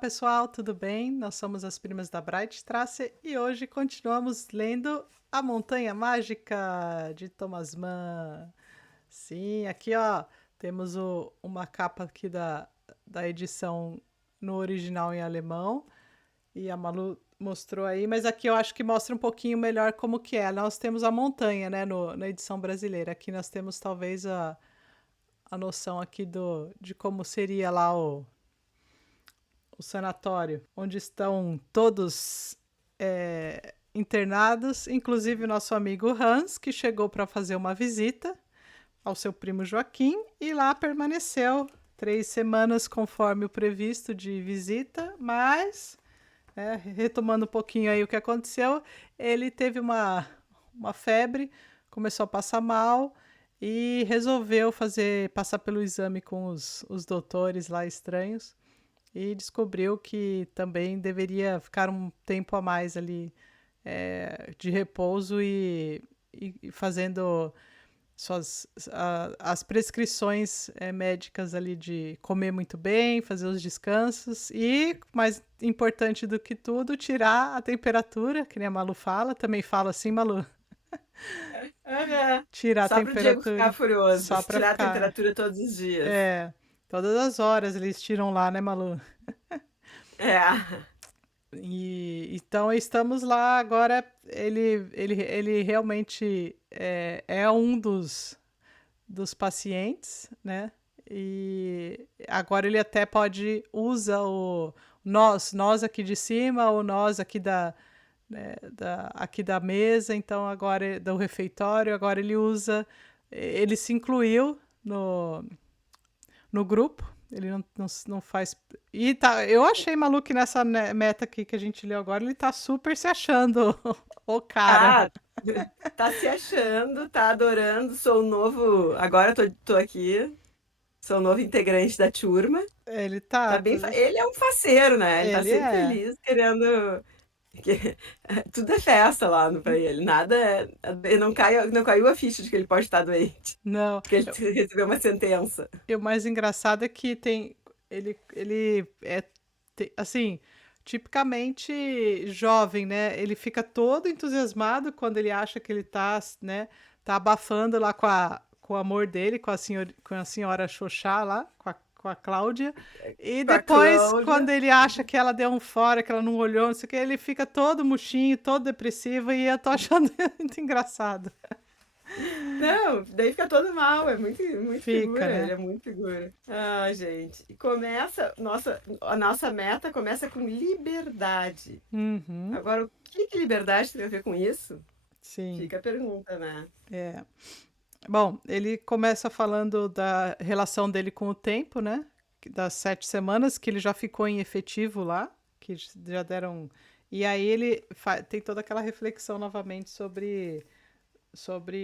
pessoal, tudo bem? Nós somos as Primas da Bright Trace e hoje continuamos lendo A Montanha Mágica de Thomas Mann. Sim, aqui ó, temos uma capa aqui da edição no original em alemão e a Malu mostrou aí, mas aqui eu acho que mostra um pouquinho melhor como que é. Nós temos a montanha, né, na edição brasileira. Aqui nós temos talvez a noção aqui de como seria lá o sanatório, onde estão todos internados, inclusive o nosso amigo Hans, que chegou para fazer uma visita ao seu primo Joaquim e lá permaneceu 3 semanas conforme o previsto de visita, mas, retomando um pouquinho aí o que aconteceu, ele teve uma febre, começou a passar mal e resolveu passar pelo exame com os doutores lá estranhos e descobriu que também deveria ficar um tempo a mais ali de repouso e fazendo as prescrições médicas ali de comer muito bem, fazer os descansos e, mais importante do que tudo, tirar a temperatura, que nem a Malu fala, também fala assim, Malu, Aham. tirar a Só para o Diego ficar temperatura furioso, só para tirar a ficar. temperatura todos os dias. É, todas as horas eles tiram lá, né, Malu? É. E então estamos lá agora. Ele realmente é um dos pacientes, né? E agora ele até usa o nós aqui de cima, ou nós aqui aqui da mesa, então agora do refeitório, agora ele usa, ele se incluiu no grupo. Ele não faz. E tá, eu achei maluco que nessa meta aqui que a gente leu agora, ele tá super se achando o cara. Ah, tá se achando, tá adorando, sou o novo. Agora tô aqui, sou o novo integrante da turma. Ele tá. Tá bem. Ele é um faceiro, né? Ele tá Ele sempre é. feliz, querendo. que- Tudo é festa lá pra ele. Nada é. Não caiu a ficha de que ele pode estar doente. Não. De que ele recebeu uma sentença. E o mais engraçado é que tem. Ele é. Assim. Tipicamente jovem, né? Ele fica todo entusiasmado quando ele acha que ele tá, né? Tá abafando lá com o amor dele, com a senhora Xoxá lá, com a Cláudia. E Com a depois, quando Cláudia. ele acha que ela deu um fora, que ela não olhou, não sei o que, ele fica todo murchinho, todo depressivo, e eu tô achando muito engraçado. Não, daí fica todo mal, é muito, muito Fica, figura, ele né? é muito figura. Ah, gente. E começa, a nossa meta começa com liberdade. Uhum, Agora, o que liberdade tem a ver com isso? sim. Fica a pergunta, né? É. Bom, ele começa falando da relação dele com o tempo, né? Das 7 semanas que ele já ficou em efetivo lá, que já deram. E aí ele tem toda aquela reflexão novamente sobre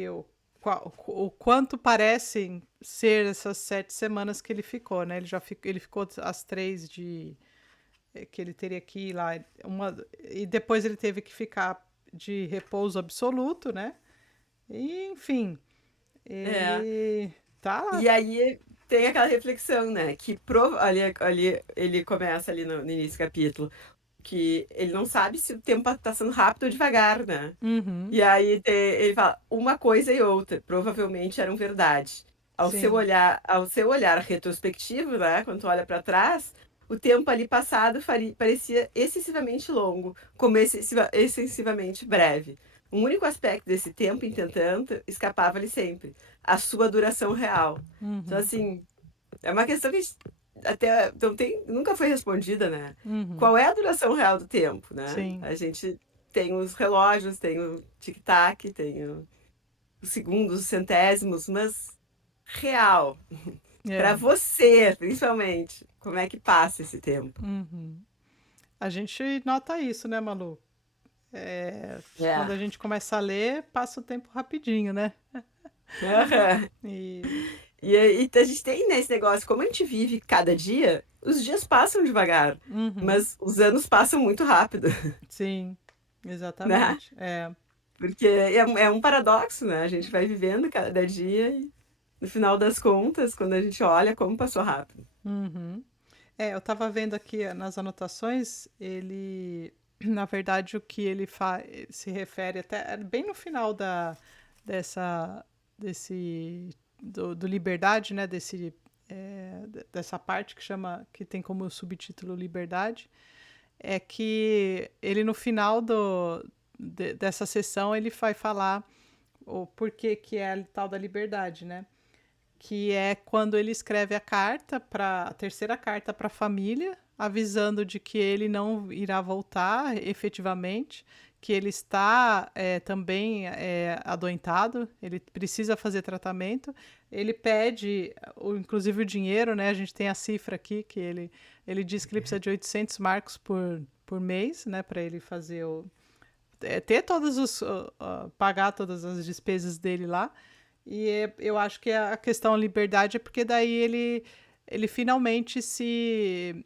o quanto parecem ser essas 7 semanas que ele ficou, né? Ele ficou as 3 que ele teria que ir lá, e depois ele teve que ficar de repouso absoluto, né? E, enfim, É. ele tá lá. E aí tem aquela reflexão, né? Ali ele começa ali no início do capítulo, que ele não sabe se o tempo tá sendo rápido ou devagar, né? Uhum, E aí ele fala, uma coisa e outra, provavelmente eram verdade. sim. Ao seu olhar retrospectivo, né, quando tu olha para trás, o tempo ali passado parecia excessivamente longo, como excessivamente breve. Um único aspecto desse tempo, entretanto, escapava-lhe sempre, a sua duração real. Então, Uhum, assim, é uma questão que até nunca foi respondida, né? uhum, Qual é a duração real do tempo, né? sim. A gente tem os relógios, tem o tic-tac, tem os segundos, os centésimos, mas real, para É. você, principalmente, como é que passa esse tempo? Uhum. A gente nota isso, né, Malu? Quando É. a gente começa a ler, passa o tempo rapidinho, né? Aham. E. E a gente tem nesse negócio, como a gente vive cada dia, os dias passam devagar, Uhum, mas os anos passam muito rápido, sim, né? exatamente. É. Porque é um paradoxo, né? A gente vai vivendo cada dia e no final das contas, quando a gente olha, como passou rápido. Uhum. Eu estava vendo aqui nas anotações, ele, na verdade, o que ele se refere até bem no final dessa, do Liberdade, né? Dessa parte que chama, que tem como subtítulo Liberdade, é que ele no final dessa sessão ele vai falar o porquê que é a tal da liberdade, né? Que é quando ele escreve a terceira carta para a família, avisando de que ele não irá voltar efetivamente, que ele está também adoentado, ele precisa fazer tratamento, ele pede, inclusive o dinheiro, né? A gente tem a cifra aqui, que ele diz que ele precisa de 800 marcos por mês, né? Para ele fazer ter pagar todas as despesas dele lá. E eu acho que a questão liberdade é porque daí ele finalmente se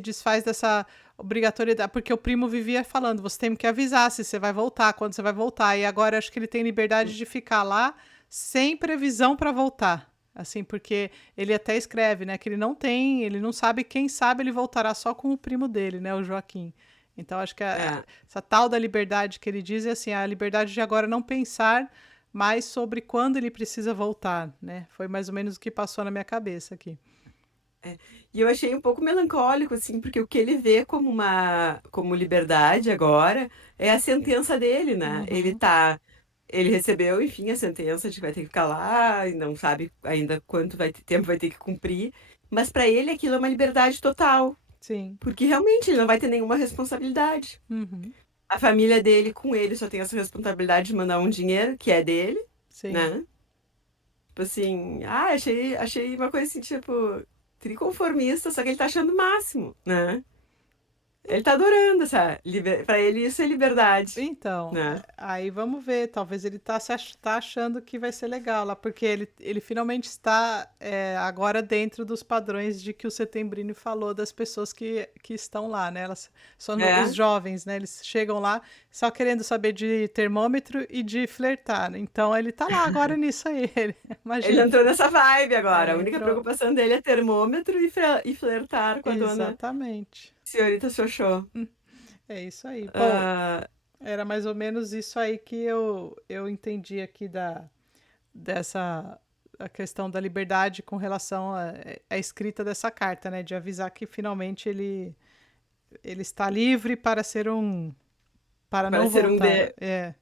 desfaz dessa obrigatoriedade. Porque o primo vivia falando, você tem que avisar se você vai voltar, quando você vai voltar. E agora acho que ele tem liberdade de ficar lá sem previsão para voltar. Assim, porque ele até escreve, né, que ele não sabe, quem sabe ele voltará só com o primo dele, né, o Joaquim. Então acho que essa tal da liberdade que ele diz é assim, a liberdade de agora não pensar mais sobre quando ele precisa voltar, né? Foi mais ou menos o que passou na minha cabeça aqui. E eu achei um pouco melancólico, assim, porque o que ele vê como liberdade agora é a sentença dele, né? Uhum. Ele recebeu, enfim, a sentença de que vai ter que ficar lá e não sabe ainda quanto tempo vai ter que cumprir, mas para ele aquilo é uma liberdade total, Sim. porque realmente ele não vai ter nenhuma responsabilidade. Uhum. A família dele com ele só tem essa responsabilidade de mandar um dinheiro que é dele, Sim. né? Tipo assim, achei uma coisa assim, tipo, triconformista, só que ele tá achando o máximo, né? Ele tá adorando essa. Pra ele isso é liberdade, Então, né? aí vamos ver. Talvez ele tá achando que vai ser legal lá, porque ele finalmente está agora dentro dos padrões de que o Setembrino falou das pessoas que estão lá, né? Elas são os É. jovens, né? Eles chegam lá só querendo saber de termômetro e de flertar, né? Então ele tá lá agora nisso aí. Ele Imagina. entrou nessa vibe agora. A única Entrou. preocupação dele é termômetro e flertar com a dona Exatamente. senhorita Xoxô. É isso aí. Bom, Ah, era mais ou menos isso aí que eu entendi aqui dessa a questão da liberdade com relação à escrita dessa carta, né? De avisar que finalmente ele está livre para ser para para não ser um voltar. de.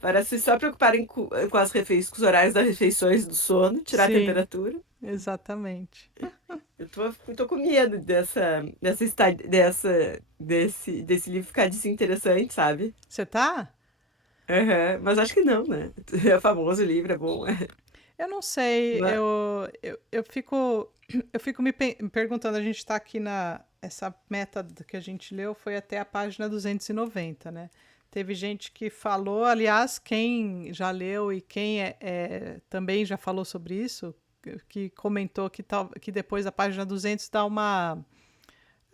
Para se só preocuparem com com os horários das refeições do sono, tirar a Sim, temperatura. exatamente. Eu tô com medo desse livro ficar desinteressante, sabe? Você tá? Aham, mas acho que não, né? É famoso o livro, é bom. Eu não sei, Mas- eu fico me perguntando, a gente está aqui essa meta que a gente leu foi até a página 290, né? Teve gente que falou, aliás, quem já leu e quem também já falou sobre isso, que comentou que depois da página 200 dá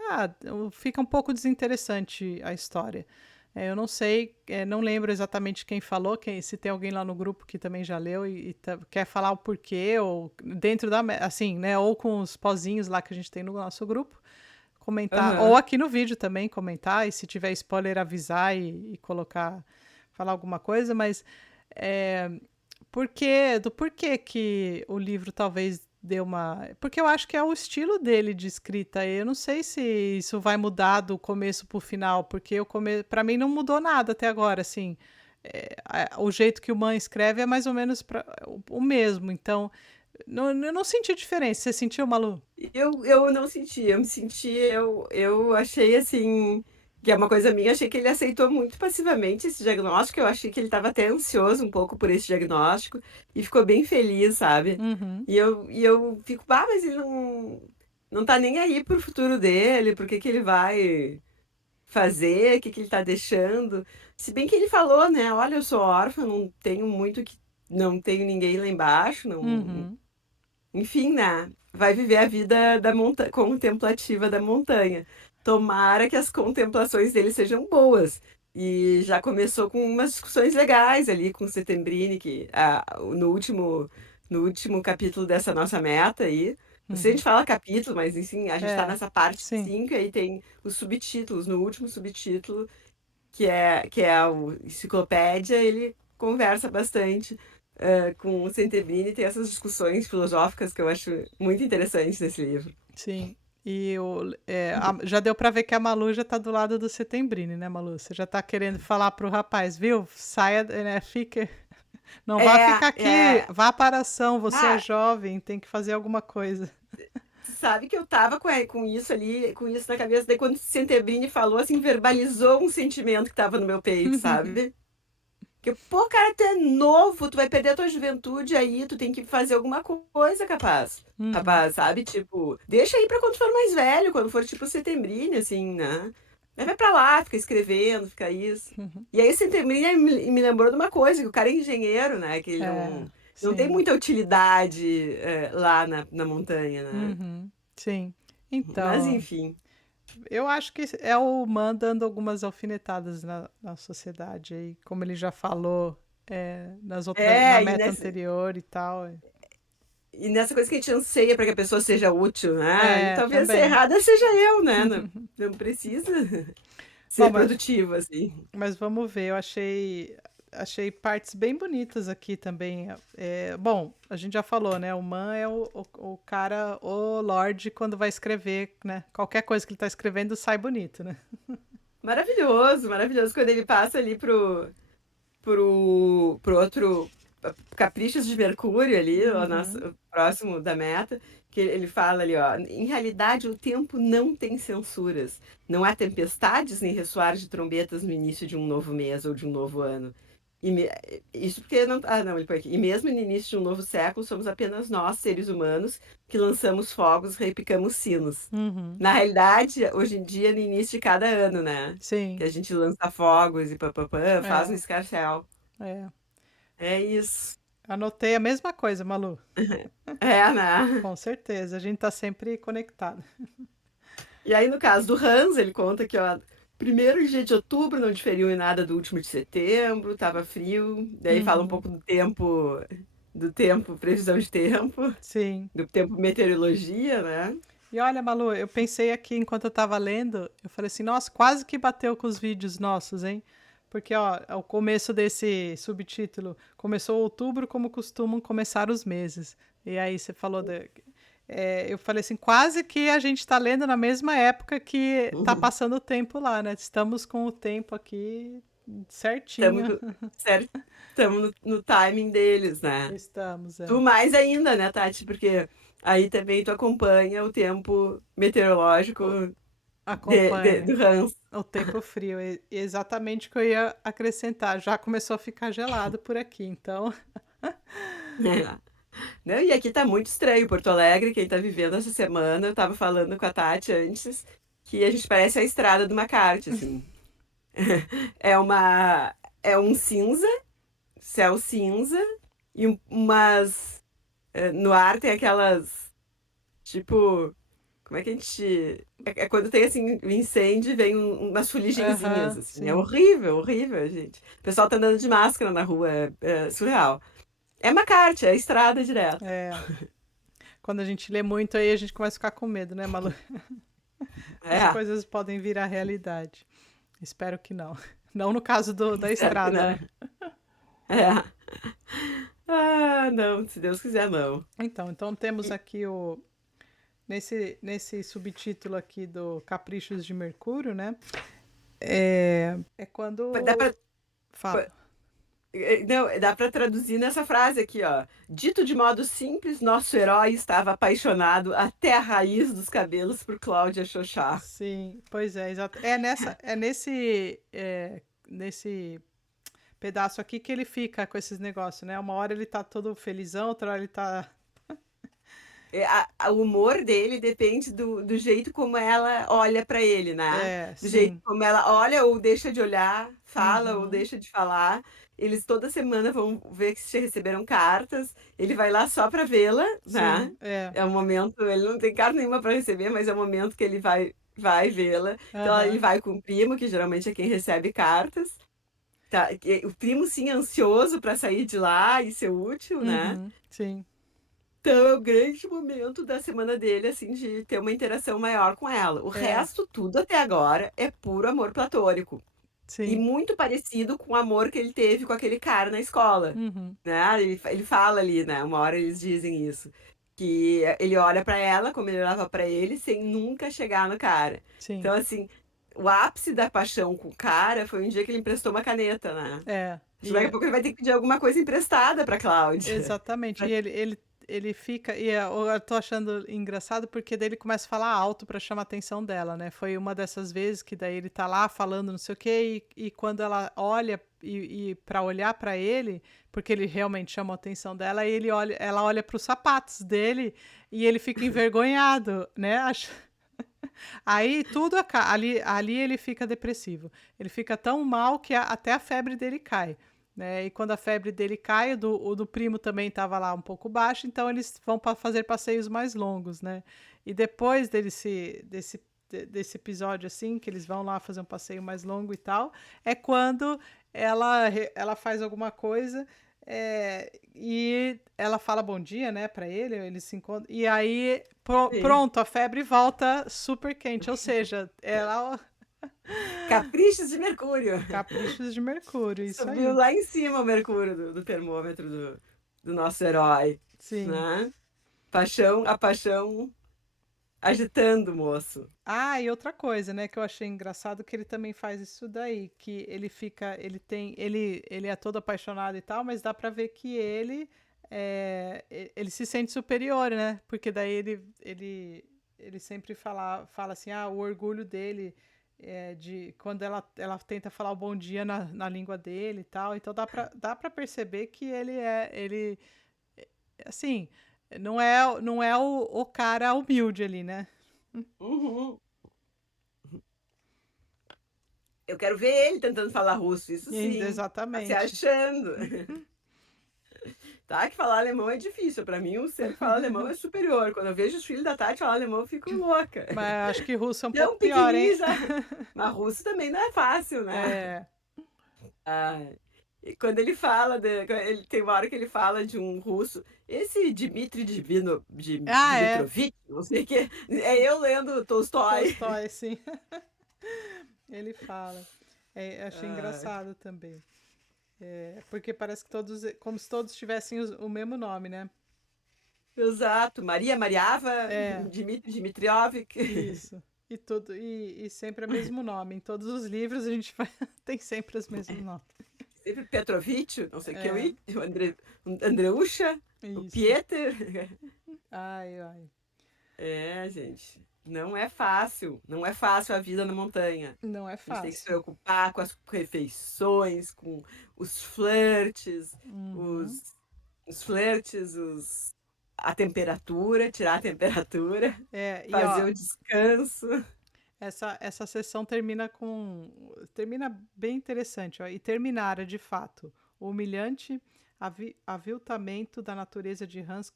ah, fica um pouco desinteressante a história. Eu não sei, não lembro exatamente quem falou, se tem alguém lá no grupo que também já leu e quer falar o porquê, ou dentro assim, né, ou com os pozinhos lá que a gente tem no nosso grupo, comentar, ou Aham. aqui no vídeo também comentar, e se tiver spoiler avisar e colocar, falar alguma coisa, mas é, do porquê que o livro talvez deu uma. Porque eu acho que é o estilo dele de escrita. Eu não sei se isso vai mudar do começo pro final, porque para mim não mudou nada até agora, assim. O jeito que o Man escreve é mais ou menos o mesmo. Então, eu não senti diferença. Você sentiu, Malu? Eu não senti, eu achei assim, que é uma coisa minha, achei que ele aceitou muito passivamente esse diagnóstico, eu achei que ele estava até ansioso um pouco por esse diagnóstico e ficou bem feliz, sabe? Uhum. E eu fico, mas ele não tá nem aí pro futuro dele, por que que ele vai fazer, o que que ele tá deixando. Se bem que ele falou, né, olha, eu sou órfã, não tenho ninguém lá embaixo, não, Uhum. enfim, né? Vai viver a vida contemplativa da montanha. Tomara que as contemplações dele sejam boas. E já começou com umas discussões legais ali com o Settembrini, no último capítulo dessa nossa meta aí. Se a Uhum. gente fala capítulo, mas enfim, a gente tá É, nessa parte sim, 5 e aí tem os subtítulos. No último subtítulo, que é o Enciclopédia, ele conversa bastante com o Centerbini, tem essas discussões filosóficas que eu acho muito interessantes nesse livro. sim. Já deu pra ver que a Malu já tá do lado do Setembrini, né, Malu? Você já tá querendo falar pro rapaz, viu? Saia, né? Fique. Não vá ficar aqui, É. vá para a ação. Você é Ah, jovem, tem que fazer alguma coisa. tu sabe que eu tava com isso ali, com isso na cabeça, daí quando o Centerbrini falou, assim, verbalizou um sentimento que tava no meu peito, sabe? Que, pô, cara, tu é novo, tu vai perder a tua juventude aí, tu tem que fazer alguma coisa, capaz. Uhum, Rapaz, sabe? Tipo, deixa aí pra quando for mais velho, quando for tipo Setembrini, assim, né? Aí vai pra lá, fica escrevendo, fica isso. uhum. E aí o Setembrini me lembrou de uma coisa, que o cara é engenheiro, né? Que ele É, não tem sim. muita utilidade lá na montanha, né? Uhum, sim. Mas Então, enfim. eu acho que é o Man dando algumas alfinetadas na sociedade aí, como ele já falou na É, meta anterior e tal. e nessa coisa que a gente anseia para que a pessoa seja útil, né? E É, talvez ser também. errada seja eu, né? Não, não precisa Bom, ser produtivo, assim. mas vamos ver, eu achei partes bem bonitas aqui também. Bom, a gente já falou, né? O Man é o cara, o Lorde, quando vai escrever, né? Qualquer coisa que ele tá escrevendo sai bonito, né? Maravilhoso, maravilhoso quando ele passa ali pro outro Caprichos de Mercúrio ali, Uhum, o próximo da meta, que ele fala ali, ó, em realidade o tempo não tem censuras. Não há tempestades nem ressoar de trombetas no início de um novo mês ou de um novo ano. E me- Isso porque não. Ah, não, ele põe aqui. E mesmo no início de um novo século, somos apenas nós, seres humanos, que lançamos fogos, repicamos sinos. uhum, Na realidade, hoje em dia, no início de cada ano, né? Que sim, a gente lança fogos e papapá, faz um é, escarcéu. é. É isso. Anotei a mesma coisa, Malu. É, né? Com certeza, a gente tá sempre conectado. E aí, no caso do Hans, ele conta que, ó, primeiro dia de outubro não diferiu em nada do último de setembro, tava frio. Daí fala um Uhum, pouco do tempo, previsão de tempo, sim. do tempo meteorologia, né? E olha, Malu, eu pensei aqui enquanto eu tava lendo, eu falei assim, nossa, quase que bateu com os vídeos nossos, hein? Porque, ó, o começo desse subtítulo, começou outubro como costumam começar os meses. E aí você falou eu falei assim, quase que a gente tá lendo na mesma época que tá passando o tempo lá, né? Estamos com o tempo aqui Estamos certinho. certo, estamos no timing deles, né? Estamos, Tu é. mais ainda, né, Tati? Porque aí também tu acompanha o tempo meteorológico O- Acompanha. do Hans. O tempo frio, exatamente o que eu ia acrescentar. Já começou a ficar gelado por aqui, então. Não, e aqui tá muito estranho, Porto Alegre, quem tá vivendo essa semana, eu tava falando com a Tati antes, que a gente parece a estrada do Macarte, assim. É uma, é um cinza, céu cinza, e no ar tem aquelas, tipo, como é que a gente, é quando tem, assim, o incêndio e vem umas fuligenzinhas, Aham, assim, é sim. horrível, horrível, gente. O pessoal tá andando de máscara na rua, é surreal. É Macarte, é estrada direto. É. Quando a gente lê muito aí, a gente começa a ficar com medo, né, Malu? As É, coisas podem virar realidade. Espero que não. Não no caso da espero que estrada, não. né? É. Ah, não, se Deus quiser, não. Então temos E aqui nesse subtítulo aqui do Caprichos de Mercúrio, né? É dá quando. pra, Fala. não, dá pra traduzir nessa frase aqui, ó. Dito de modo simples, nosso herói estava apaixonado até a raiz dos cabelos por Cláudia Xoxá. Sim, pois é, exato. Nesse pedaço aqui que ele fica com esses negócios, né? Uma hora ele tá todo felizão, outra hora ele tá. O humor dele depende do jeito como ela olha pra ele, né? É, Do jeito sim. como ela olha ou deixa de olhar, fala ou Uhum, deixa de falar. Eles toda semana vão ver que se receberam cartas. Ele vai lá só pra vê-la, né? sim, é. É um momento, ele não tem carta nenhuma pra receber, mas é o momento que ele vai vê-la. Então ele Aham. vai com o primo, que geralmente é quem recebe cartas. Tá, o primo sim é ansioso pra sair de lá e ser útil, né? Uhum, sim. Então é o grande momento da semana dele, assim, de ter uma interação maior com ela. O É, resto, tudo até agora, é puro amor platônico. E sim. muito parecido com o amor que ele teve com aquele cara na escola, Uhum, né, ele fala ali, né, uma hora eles dizem isso, que ele olha pra ela como ele olhava pra ele, sem nunca chegar no cara. sim. Então, assim, o ápice da paixão com o cara foi um dia que ele emprestou uma caneta, né. É. Acho que daqui a pouco ele vai ter que pedir alguma coisa emprestada pra Cláudia. Exatamente. E ele fica. Eu tô achando engraçado porque daí ele começa a falar alto pra chamar a atenção dela, né? Foi uma dessas vezes que daí ele tá lá falando não sei o quê, e quando ela olha e para olhar pra ele, porque ele realmente chama a atenção dela, ela olha pros sapatos dele e ele fica envergonhado, né? Aí tudo ali ele fica depressivo. Ele fica tão mal que até a febre dele cai, né? E quando a febre dele cai, o do primo também estava lá um pouco baixo, então eles vão fazer passeios mais longos, né? E depois desse episódio assim, que eles vão lá fazer um passeio mais longo e tal, é quando ela faz alguma coisa, e ela fala bom dia, né, pra ele, eles se encontram, e aí Sim. pronto, a febre volta super quente, ou seja, ela Caprichos de Mercúrio. caprichos de Mercúrio, isso Subiu aí. lá em cima o mercúrio do termômetro do nosso herói, Sim. né. A paixão agitando o moço. Ah, e outra coisa, né, que eu achei engraçado que ele também faz isso daí, que ele é todo apaixonado e tal, mas dá pra ver que ele se sente superior, né? Porque daí ele sempre fala assim, o orgulho dele de quando ela tenta falar o bom dia na língua dele e tal, então dá pra perceber que assim, não é o cara humilde ali, né? Uhum. Eu quero ver ele tentando falar russo, isso sim, tá se Exatamente. achando. Tá, que falar alemão é difícil, pra mim o ser que fala alemão é superior. Quando eu vejo os filhos da Tati falar alemão, eu fico louca. Mas acho que russo é um pouco Tão pior, hein? pequenininho já. Mas russo também não é fácil, né. É. Ai. E quando ele fala ele tem uma hora que ele fala de um russo, esse Dmitri Ah, é. Dimitrovich, não sei o quê, é eu lendo Tolstói. Tolstói, sim. Ele fala. Achei Ai. engraçado também. Porque parece que como se todos tivessem o mesmo nome, né? Exato, Maria Mariava, É, Dmitri Dmitrievich. isso. E sempre é o mesmo nome. Em todos os livros a gente tem sempre os mesmos nomes. Sempre Petrovich, não sei o que, É, o Andreucha, o isso. Pieter. Ai, ai. É, gente, não é fácil a vida na montanha. Não é A gente tem que se fácil. preocupar com as refeições, com os flirts, Uhum. os, os flirts, a temperatura, tirar a temperatura, E fazer ó, o descanso. essa sessão termina bem interessante, ó, e terminara de fato. O humilhante aviltamento da natureza de Hans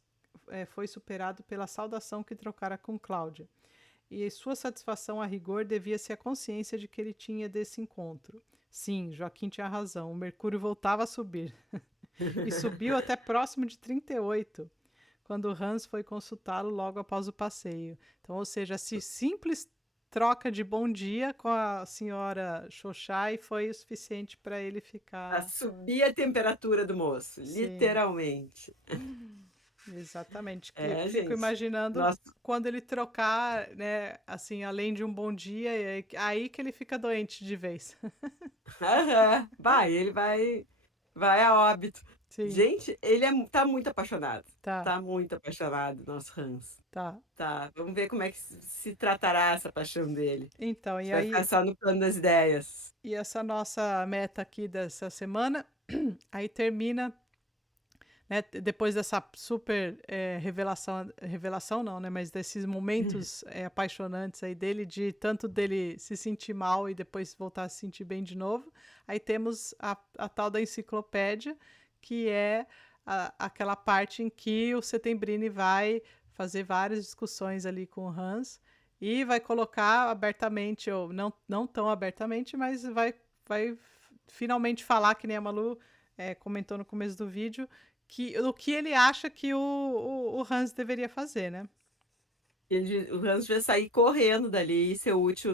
foi superado pela saudação que trocara com Cláudia. E sua satisfação a rigor devia-se à consciência de que ele tinha desse encontro. Sim, Joaquim tinha razão, o Mercúrio voltava a subir. E subiu até próximo de 38, quando Hans foi consultá-lo logo após o passeio. Então, ou seja, essa simples troca de bom dia com a senhora Xoxai foi o suficiente para ele A ficar. subir a temperatura do moço, Sim, literalmente. exatamente. Que eu É, fico gente. imaginando Nossa, quando ele trocar, né, assim, além de um bom dia, aí que ele fica doente de vez. aham. Vai, ele vai a óbito. Sim, Gente, ele tá muito apaixonado. tá, Tá muito apaixonado, nosso Hans. tá. Tá, vamos ver como é que se tratará essa paixão dele. Então, Se vai ficar só no plano das ideias. e essa nossa meta aqui dessa semana, aí termina, né, depois dessa super revelação não, né, mas desses momentos apaixonantes aí dele, de tanto dele se sentir mal e depois voltar a se sentir bem de novo, aí temos a tal da enciclopédia, que é aquela parte em que o Settembrini vai fazer várias discussões ali com o Hans e vai colocar abertamente, ou não tão abertamente, mas vai finalmente falar, que nem a Malu comentou no começo do vídeo, o que ele acha que o Hans deveria fazer, né? O Hans devia sair correndo dali e ser útil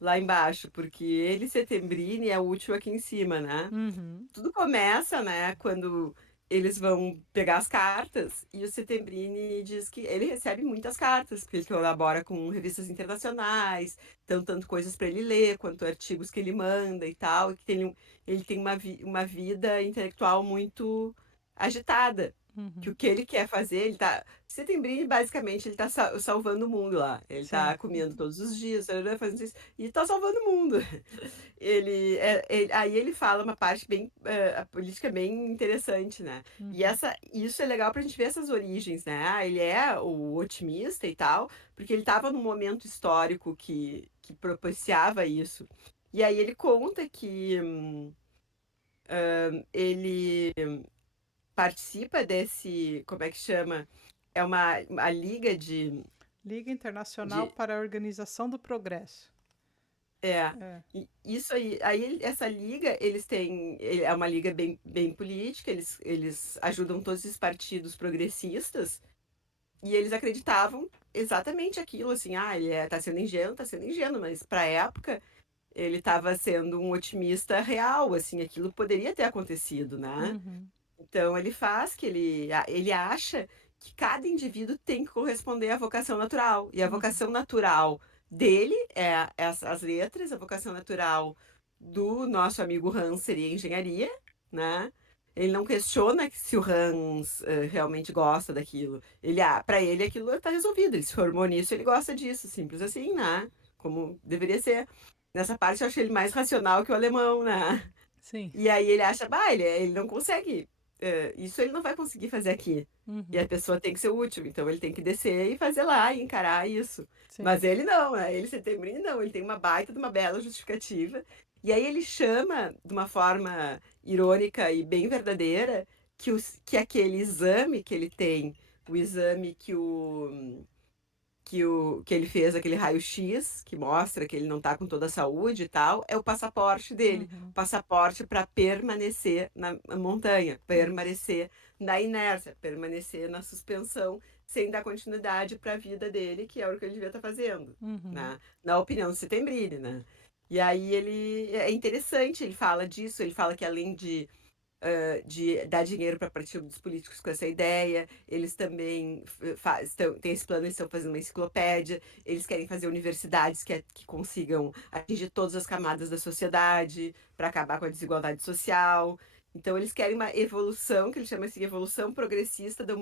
lá embaixo, porque ele, Settembrini, é útil aqui em cima, né? Uhum, Tudo começa, né, quando eles vão pegar as cartas e o Settembrini diz que ele recebe muitas cartas, porque ele colabora com revistas internacionais, então tanto coisas para ele ler, quanto artigos que ele manda e tal, e que ele tem uma vida intelectual muito agitada. Que uhum, o que ele quer fazer, ele tá. Settembrini, basicamente, ele tá salvando o mundo lá. Ele sim. tá comendo todos os dias, fazendo isso, e tá salvando o mundo. Aí ele fala uma parte bem, a política bem interessante, né? E Uhum, isso é legal pra gente ver essas origens, né? Ah, ele é o otimista e tal, porque ele estava num momento histórico que propiciava isso. E aí ele conta que ele participa desse, como é que chama? É uma liga Liga Internacional de para a Organização do Progresso. É, É. isso essa liga, é uma liga bem política, eles ajudam todos esses partidos progressistas, e eles acreditavam exatamente aquilo, assim, tá sendo ingênuo, mas pra época ele estava sendo um otimista real, assim, aquilo poderia ter acontecido, né? Uhum, Então ele faz que ele acha que cada indivíduo tem que corresponder à vocação natural. E a uhum, vocação natural dele é as letras, a vocação natural do nosso amigo Hans seria engenharia, né? Ele não questiona se o Hans realmente gosta daquilo. Para ele aquilo está resolvido. Ele se formou nisso, ele gosta disso, simples assim, né? Como deveria ser. Nessa parte eu achei ele mais racional que o alemão, né? sim. E aí ele acha, ele não consegue, isso ele não vai conseguir fazer aqui. E a Uhum, pessoa tem que ser útil, então ele tem que descer e fazer lá e encarar isso. sim. Mas ele não, né? Ele, Settembrini, não, ele tem uma baita de uma bela justificativa. E aí ele chama, de uma forma irônica e bem verdadeira, que aquele exame que ele tem, o exame que ele fez aquele raio-x, que mostra que ele não está com toda a saúde e tal, é o passaporte dele. Uhum, Passaporte para permanecer na montanha, isso. permanecer na inércia, permanecer na suspensão, sem dar continuidade para a vida dele, que é o que ele devia estar fazendo, Uhum, né? Na opinião do Settembrini, né? E aí ele é interessante, ele fala disso, ele fala que além de dar dinheiro para partidos políticos com essa ideia. Eles também têm esse plano, eles estão fazendo uma enciclopédia, eles querem fazer universidades que consigam atingir todas as camadas da sociedade para acabar com a desigualdade social. Então, eles querem uma evolução, que eles chamam assim, de evolução progressista da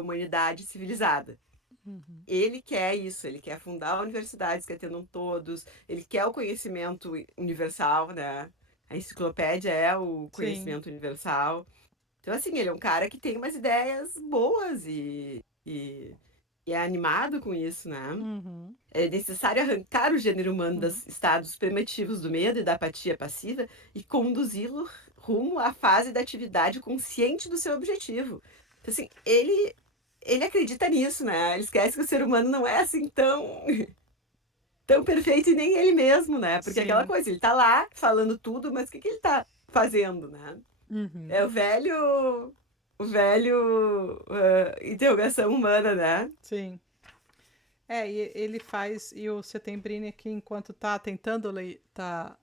humanidade civilizada. uhum, Ele quer isso, ele quer fundar universidades que atendam todos, ele quer o conhecimento universal, né? A enciclopédia é o sim. conhecimento universal. Então, assim, ele é um cara que tem umas ideias boas e é animado com isso, né? Uhum, É necessário arrancar o gênero humano uhum, dos estados primitivos do medo e da apatia passiva e conduzi-lo rumo à fase da atividade consciente do seu objetivo. Então, assim, ele acredita nisso, né? Ele esquece que o ser humano não é assim tão perfeito e nem ele mesmo, né? Porque é aquela sim. coisa, ele tá lá falando tudo, mas o que ele tá fazendo, né? Uhum, É o velho interrogação humana, né? sim. É, e ele faz, e o Settembrini aqui, enquanto tá tentando ler, tá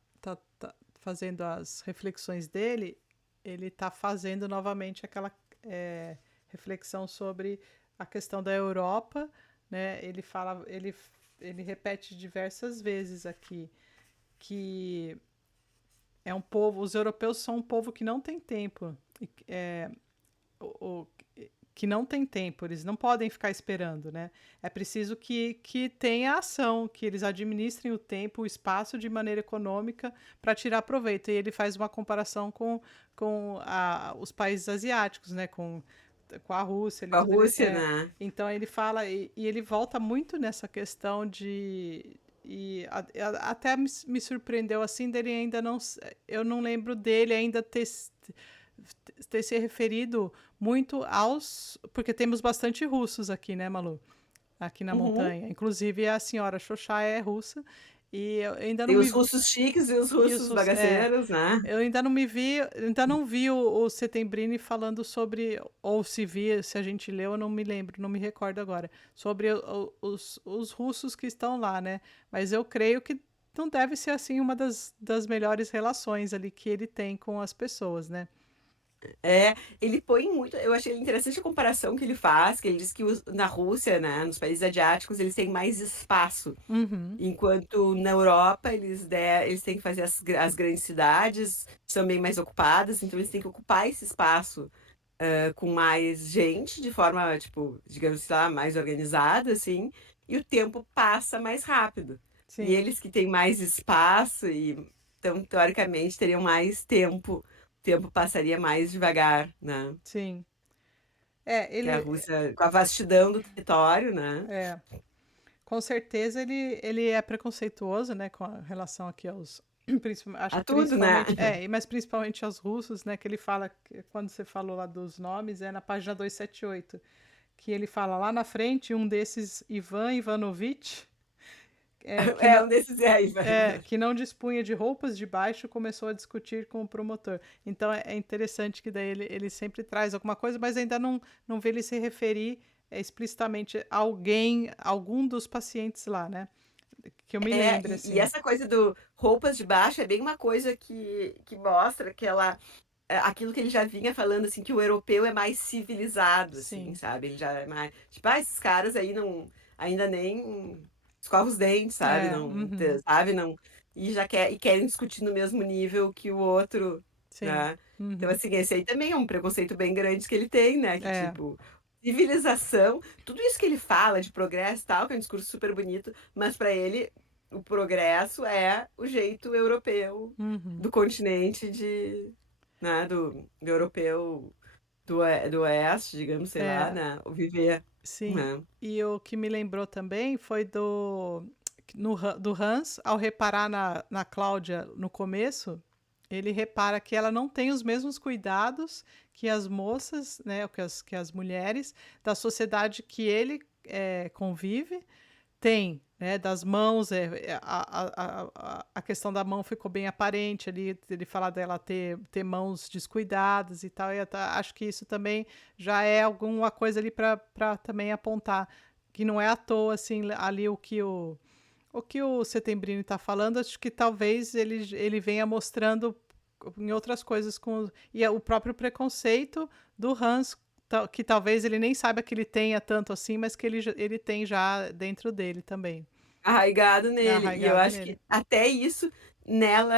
fazendo as reflexões dele, ele tá fazendo novamente aquela reflexão sobre a questão da Europa, né? Ele repete diversas vezes aqui que é um povo, os europeus são um povo que não tem tempo, o, que não tem tempo, eles não podem ficar esperando, né? É preciso que tenha ação, que eles administrem o tempo, o espaço de maneira econômica para tirar proveito. E ele faz uma comparação com os países asiáticos, né? Com a Rússia, ele Com a tudo Rússia, né? então ele fala e ele volta muito nessa questão de até me surpreendeu assim dele ainda não eu não lembro dele ainda ter se referido muito aos. Porque temos bastante russos aqui, né, Malu? Aqui na Uhum. montanha. Inclusive a senhora Xoxá é russa. E eu ainda não Tem os me russos chiques e os russos isso é, bagaceiros, né? eu ainda não vi o Settembrini falando sobre, ou se vi, se a gente leu, eu não me lembro, não me recordo agora, sobre os russos que estão lá, né? Mas eu creio que não deve ser assim uma das melhores relações ali que ele tem com as pessoas, né? É, ele põe muito. Eu achei interessante a comparação que ele faz, que ele diz que na Rússia, né, nos países asiáticos, eles têm mais espaço. Uhum, Enquanto na Europa eles têm que fazer as grandes cidades, são bem mais ocupadas, então eles têm que ocupar esse espaço com mais gente, de forma, tipo, digamos, sei lá, mais organizada, assim, e o tempo passa mais rápido. E sim, eles que têm mais espaço e, então, teoricamente, teriam mais tempo, o tempo passaria mais devagar, né? sim. É, Que a ele, Rússia, com a vastidão do território, né? é, com certeza ele é preconceituoso, né, com a relação aqui aos, acho A que tudo, né? principalmente, mas principalmente aos russos, né, que ele fala, quando você falou lá dos nomes, é na página 278 que ele fala lá na frente, um desses, Ivan Ivanovich, que É não, um desses aí, que não dispunha de roupas de baixo, começou a discutir com o promotor. Então é interessante que daí ele sempre traz alguma coisa, mas ainda não vê ele se referir explicitamente a alguém, algum dos pacientes lá, né? Que eu me lembre, E assim. essa coisa do roupas de baixo é bem uma coisa que mostra que ela, aquilo que ele já vinha falando, assim, que o europeu é mais civilizado, assim, Sim. sabe? Ele já é mais. Tipo, esses caras aí não. Ainda nem escovam os dentes, sabe? É, Não, uhum, sabe? Não. E querem discutir no mesmo nível que o outro, sim. né? Então, Uhum, assim, esse aí também é um preconceito bem grande que ele tem, né? Que, é, tipo, civilização, tudo isso que ele fala de progresso e tal, que é um discurso super bonito, mas para ele o progresso é o jeito europeu uhum, do continente de, né, do europeu do oeste, digamos, sei lá, é, né, o viver, sim. né. E o que me lembrou também foi do Hans, ao reparar na Cláudia no começo, ele repara que ela não tem os mesmos cuidados que as moças, né, que as mulheres da sociedade que ele convive tem, né, das mãos, a questão da mão ficou bem aparente ali, ele fala dela ter mãos descuidadas e tal, e acho que isso também já é alguma coisa ali para também apontar, que não é à toa, assim, ali o que o Settembrini está falando, acho que talvez ele venha mostrando em outras coisas e o próprio preconceito do Hans, que talvez ele nem saiba que ele tenha tanto assim, mas que ele tem já dentro dele também. Arraigado É nele. E eu arraigado acho nele. que até isso nela,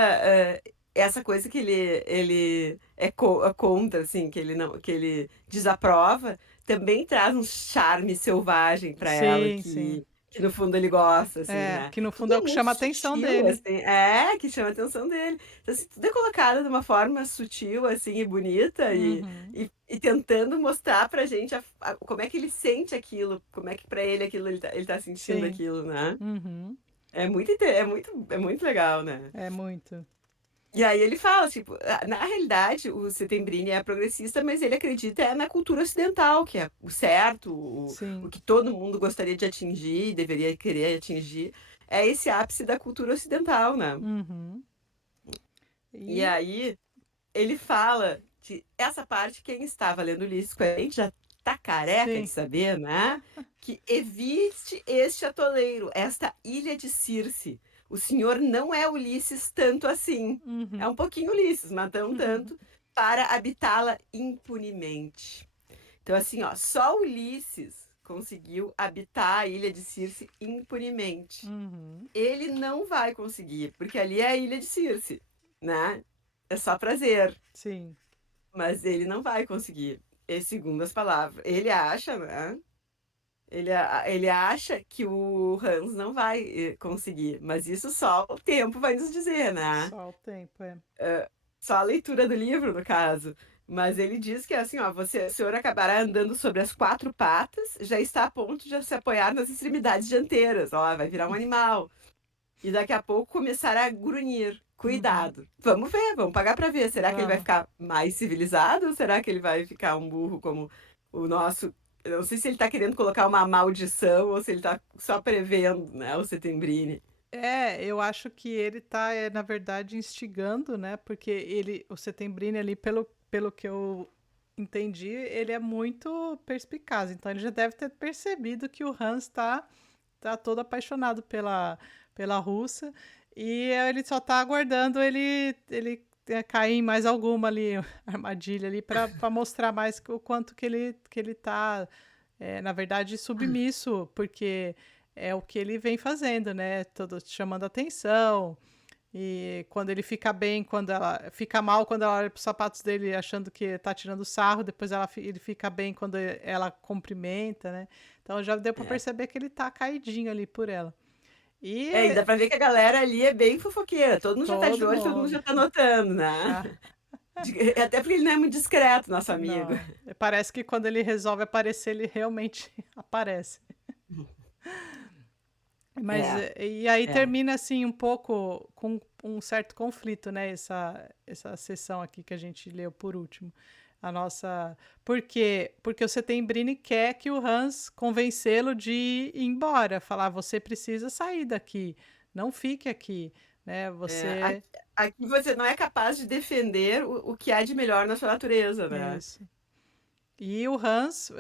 essa coisa que ele é contra, assim, que ele não, que ele desaprova, também traz um charme selvagem para ela Sim, sim. que no fundo ele gosta, assim, né? Que no Tudo fundo é é o que muito chama a atenção sutil, dele. assim, que chama a atenção dele. Então, assim, tudo é colocado de uma forma sutil, assim, e bonita Uhum. e tentando mostrar pra gente como é que ele sente aquilo, como é que pra ele aquilo ele tá sentindo Sim. aquilo, né? Uhum. É muito legal, né? É muito. E aí ele fala, tipo, na realidade, o Settembrini é progressista, mas ele acredita na cultura ocidental, que é o certo, o Sim. que todo mundo gostaria de atingir, deveria querer atingir, é esse ápice da cultura ocidental, né? Uhum. E E aí ele fala que essa parte, quem estava lendo Ulisses com a gente já tá careca de sim. saber, né? Que evite este atoleiro, esta ilha de Circe. O senhor não é Ulisses tanto assim. É Uhum. um pouquinho Ulisses, mas não tanto, para habitá-la impunemente. Então, assim, ó, só Ulisses conseguiu habitar a ilha de Circe impunemente. Uhum. Ele não vai conseguir, porque ali é a ilha de Circe, né? É só prazer. Sim. Mas ele não vai conseguir. E segundo as palavras, ele acha, né? Ele acha que o Hans não vai conseguir, mas isso só o tempo vai nos dizer, né? Só o tempo, é. Só a leitura do livro, no caso. Mas ele diz que assim, ó, o senhor acabará andando sobre as quatro patas, já está a ponto de se apoiar nas extremidades dianteiras, ó, vai virar um animal. E daqui a pouco começar a grunhir. Uhum. Cuidado. Vamos ver, vamos pagar para ver. Será que ele vai Vamos. ficar mais civilizado ou será que ele vai ficar um burro como o nosso? Eu não sei se ele tá querendo colocar uma maldição ou se ele tá só prevendo, né, o Settembrini. Eu acho que ele tá, na verdade, instigando, né? Porque o Settembrini ali, pelo que eu entendi, ele é muito perspicaz. Então ele já deve ter percebido que o Hans tá todo apaixonado pela russa e ele só tá aguardando ele cair em mais alguma ali, armadilha ali, para mostrar mais o quanto que ele tá, na verdade, submisso, porque é o que ele vem fazendo, né? Todo chamando atenção. E quando ele fica bem, quando ela fica mal, quando ela olha para os sapatos dele achando que tá tirando sarro, depois ele fica bem quando ela cumprimenta, né? Então já deu para É. perceber que ele tá caidinho ali por ela. E E dá pra ver que a galera ali é bem fofoqueira. Todo mundo já tá de todo olho, todo mundo mundo já tá notando, né? já Até porque ele não é muito discreto, nosso amigo. não. Parece que quando ele resolve aparecer, ele realmente aparece. Mas É, e aí é. termina assim um pouco com um certo conflito, né? Essa sessão aqui que a gente leu por último. A nossa. Por quê? Porque o Settembrini quer que o Hans convencê-lo de ir embora, falar: você precisa sair daqui, não fique aqui, né? É, Você. aqui você não é capaz de defender o que há de melhor na sua natureza, né? Isso. E o Hans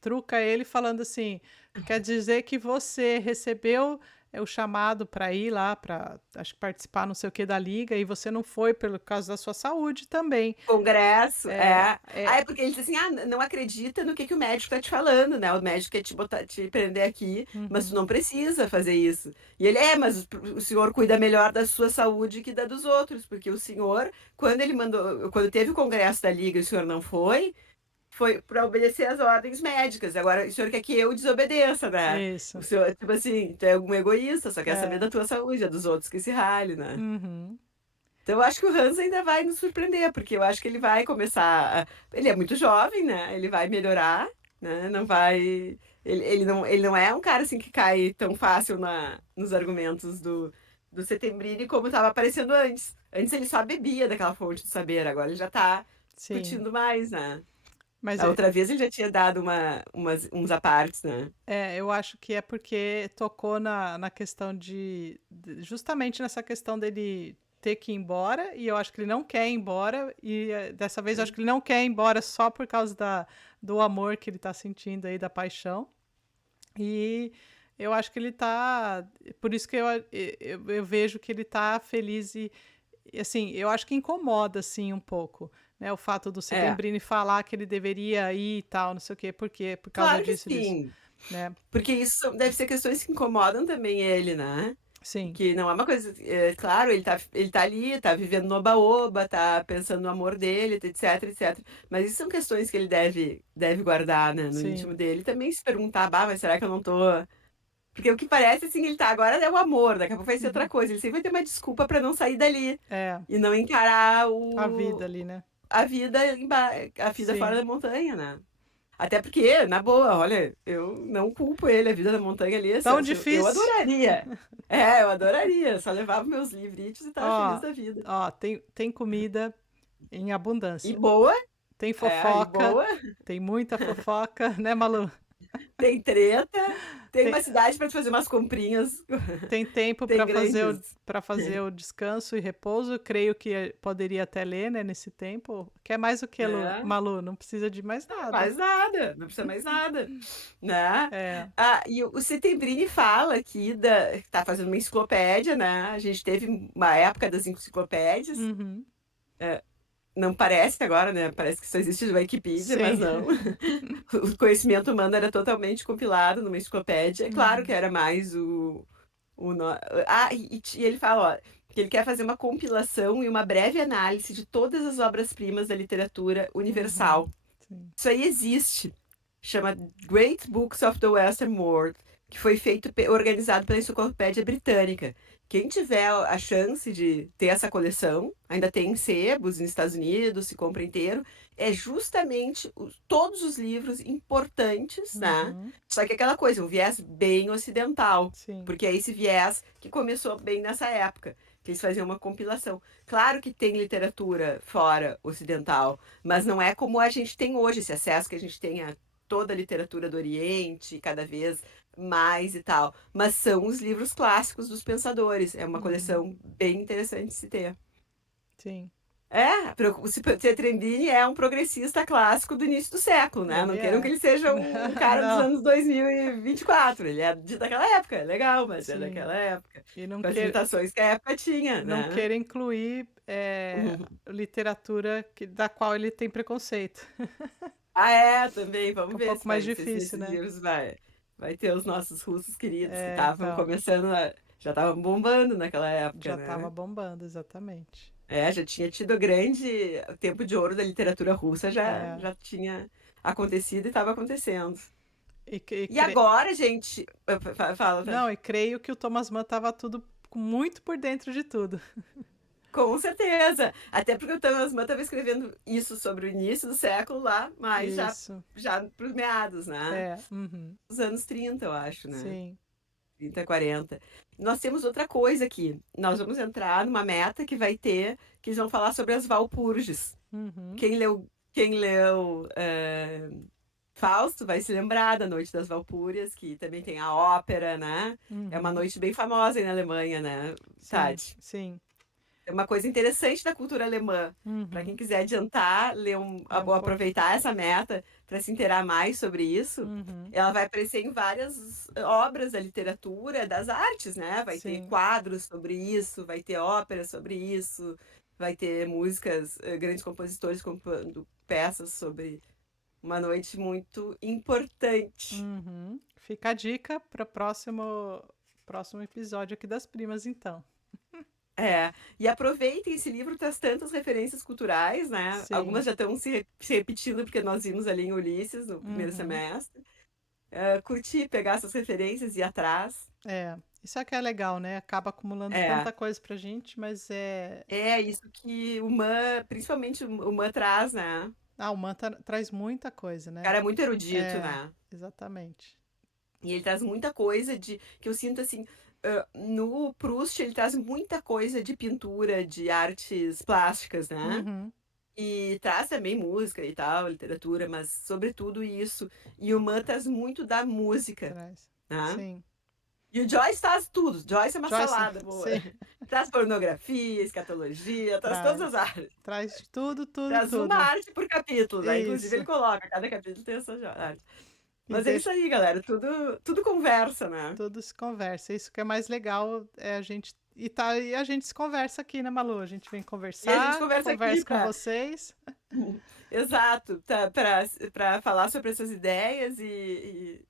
truca ele falando assim: quer dizer que você recebeu o chamado para ir lá, para acho que participar não sei o que da liga, e você não foi pelo causa da sua saúde também. Congresso, É, é. Ah, é porque ele diz assim: ah, não acredita no que o médico tá te falando, né? O médico quer te botar, te prender aqui, mas tu uhum, não precisa fazer isso. E ele mas o senhor cuida melhor da sua saúde que da dos outros, porque o senhor, quando ele mandou, quando teve o congresso da liga e o senhor não foi para obedecer às ordens médicas. Agora, o senhor quer que eu desobedeça, né? O isso. senhor, tipo assim, tu é um egoísta, só quer saber É, da tua saúde, é dos outros que se rale, né? uhum, Então, eu acho que o Hans ainda vai nos surpreender, porque eu acho que ele vai começar. Ele é muito jovem, né? Ele vai melhorar, né? Não vai. Ele não é um cara assim que cai tão fácil nos argumentos do Settembrini como estava aparecendo antes. Antes ele só bebia daquela fonte do saber, agora ele já está sim. discutindo mais, né? Mas A outra vez ele já tinha dado uns apartes, né? eu acho que é porque tocou na questão justamente nessa questão dele ter que ir embora, e eu acho que ele não quer ir embora, e dessa vez eu acho que ele não quer ir embora só por causa do amor que ele tá sentindo aí, da paixão. E eu acho que ele tá. Por isso que eu vejo que ele tá feliz e, assim, eu acho que incomoda, assim, um pouco, né? O fato do É, Settembrini falar que ele deveria ir e tal, não sei o quê, por quê? Por causa claro que disso, disso, sim. né? Porque isso deve ser questões que incomodam também ele, né? Sim, Que não é uma coisa. Claro, ele tá ali, tá vivendo no oba-oba, tá pensando no amor dele, etc, etc. Mas isso são questões que ele deve guardar, né, no íntimo sim. dele. E também se perguntar, bah, mas será que eu não tô. Porque o que parece, assim, ele tá agora é o amor, daqui a pouco vai ser outra Uhum. coisa. Ele sempre vai ter uma desculpa pra não sair dali É, e não encarar a vida ali, né? a vida, a vida fora Sim. da montanha, né? Até porque, na boa, olha, eu não culpo ele, a vida da montanha ali, Tão eu difícil. adoraria. É, eu adoraria. Só levava meus livritos e tava feliz Ó, da vida. tem comida em E abundância. boa, Tem e fofoca, boa, tem muita fofoca, né, Malu? tem treta, tem Tem, uma cidade para fazer umas comprinhas, tem tempo tem para grandes. fazer o descanso e repouso. Creio que poderia até ler, né, nesse tempo. Quer mais o que, É, Malu? Não precisa de mais nada. mais nada, não precisa mais nada, né? É. Ah, e o Settembrini fala aqui tá fazendo uma enciclopédia, né? A gente teve uma época das enciclopédias. Uhum. Não parece agora, né? Parece que só existe a Wikipedia, mas Sim. não. O conhecimento humano era totalmente compilado numa enciclopédia. É claro que Uhum. era mais o no... Ah, e ele fala, ó, que ele quer fazer uma compilação e uma breve análise de todas as obras-primas da literatura Uhum. universal. Sim. Isso aí existe. Chama Great Books of the Western World, que foi feito, organizado pela Enciclopédia Britânica. Quem tiver a chance de ter essa coleção, ainda tem em sebos nos Estados Unidos, se compra inteiro, é justamente todos os livros importantes, né? Uhum. Só que aquela coisa, um viés bem ocidental, Sim. porque é esse viés que começou bem nessa época, que eles faziam uma compilação. Claro que tem literatura fora ocidental, mas não é como a gente tem hoje, esse acesso que a gente tem a toda a literatura do Oriente, cada vez mais e tal. Mas são os livros clássicos dos pensadores. É uma Uhum. coleção bem interessante de se ter. Sim. É, o Setrembini é um progressista clássico do início do século, né? Não Ele queiram que é. ele seja um cara dos Não, anos 2024. Ele é daquela época, é legal, mas é sim. daquela época. E não Com as queira, limitações que a época tinha, não né? queira incluir literatura da qual ele tem preconceito. Ah, é, também. Vamos Fica um ver pouco se mais vai, se difícil, esses né? livros vai ter os nossos russos queridos que É, estavam então, começando já estavam bombando naquela época, já estava né? bombando, exatamente. É, já tinha tido o tempo de ouro da literatura russa, É, já tinha acontecido e estava acontecendo. e, que- e E cre- agora, gente, fala, tá? não, e creio que o Thomas Mann estava tudo muito por dentro de tudo. Com certeza. Até porque o Thomas Mann estava escrevendo isso sobre o início do século lá, mas Isso. já para os meados, né? É, uhum, Os anos 30 eu acho, né? sim. 30, 40. Nós temos outra coisa aqui. Nós vamos entrar numa meta que vai ter, que eles vão falar sobre as Valpurgis. Uhum, Quem leu Fausto vai se lembrar da Noite das Valpúrias, que também tem a ópera, né? É uma uhum, noite bem famosa aí na Alemanha, né, sim, Tati? sim. É uma coisa interessante da cultura alemã. Para quem Uhum, quiser adiantar, lê um pouco. aproveitar essa meta para se inteirar mais sobre isso, Uhum, ela vai aparecer em várias obras da literatura, das artes, né? Vai ter sim, quadros sobre isso, vai ter óperas sobre isso, vai ter músicas, grandes compositores compondo peças sobre uma noite muito importante. uhum. Fica a dica para o próximo episódio aqui das primas, então. É, e aproveitem, esse livro traz tantas referências culturais, né? Sim. Algumas já estão se repetindo, porque nós vimos ali em Ulisses, no primeiro Uhum. semestre. Curtir, pegar essas referências e ir atrás. É. Isso é que é legal, né? Acaba acumulando É, tanta coisa pra gente, mas é. é isso que o Man, principalmente o Man traz, né? O Ah, o Manta traz muita coisa, né? cara é muito erudito, É, né? exatamente. E ele traz muita coisa de que eu sinto assim, no Proust ele traz muita coisa de pintura, de artes plásticas, né? Uhum. E traz também música e tal, literatura, mas sobretudo isso. E o Man traz muito da música, Traz. né? Sim. E o Joyce traz tudo. Joyce é uma Joyce, salada boa. sim, Traz pornografia, escatologia, traz todas as traz. áreas. Traz tudo, tudo, Traz uma tudo. arte por capítulo, né? Inclusive ele Isso. coloca, cada capítulo tem essa arte. E Mas é isso deixa aí, galera. Tudo conversa, né? tudo se conversa. Isso que é mais legal é a gente. E a gente se conversa aqui, né, Malu? A gente vem E a gente conversar, conversa aqui conversa com para vocês. Exato, tá, para falar sobre essas ideias e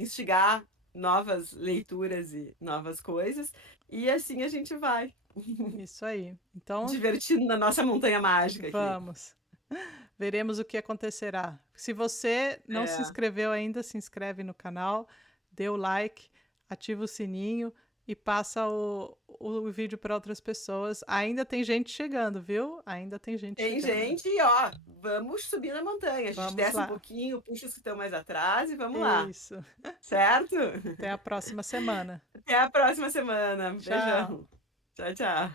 instigar novas leituras e novas coisas. E assim a gente vai, Isso aí. Então, divertindo na nossa montanha mágica aqui. vamos. Veremos o que acontecerá. Se você não se É, inscreveu ainda, se inscreve no canal, dê o like, ativa o sininho e passa o vídeo para outras pessoas. Ainda tem gente chegando, viu? Ainda tem gente tem chegando. gente, e ó, vamos subir na montanha. A gente Vamos desce um lá. pouquinho, puxa os que estão mais atrás e vamos lá, Isso. certo? Até a próxima semana. Até a próxima semana. Tchau. Beijão. Tchau, tchau.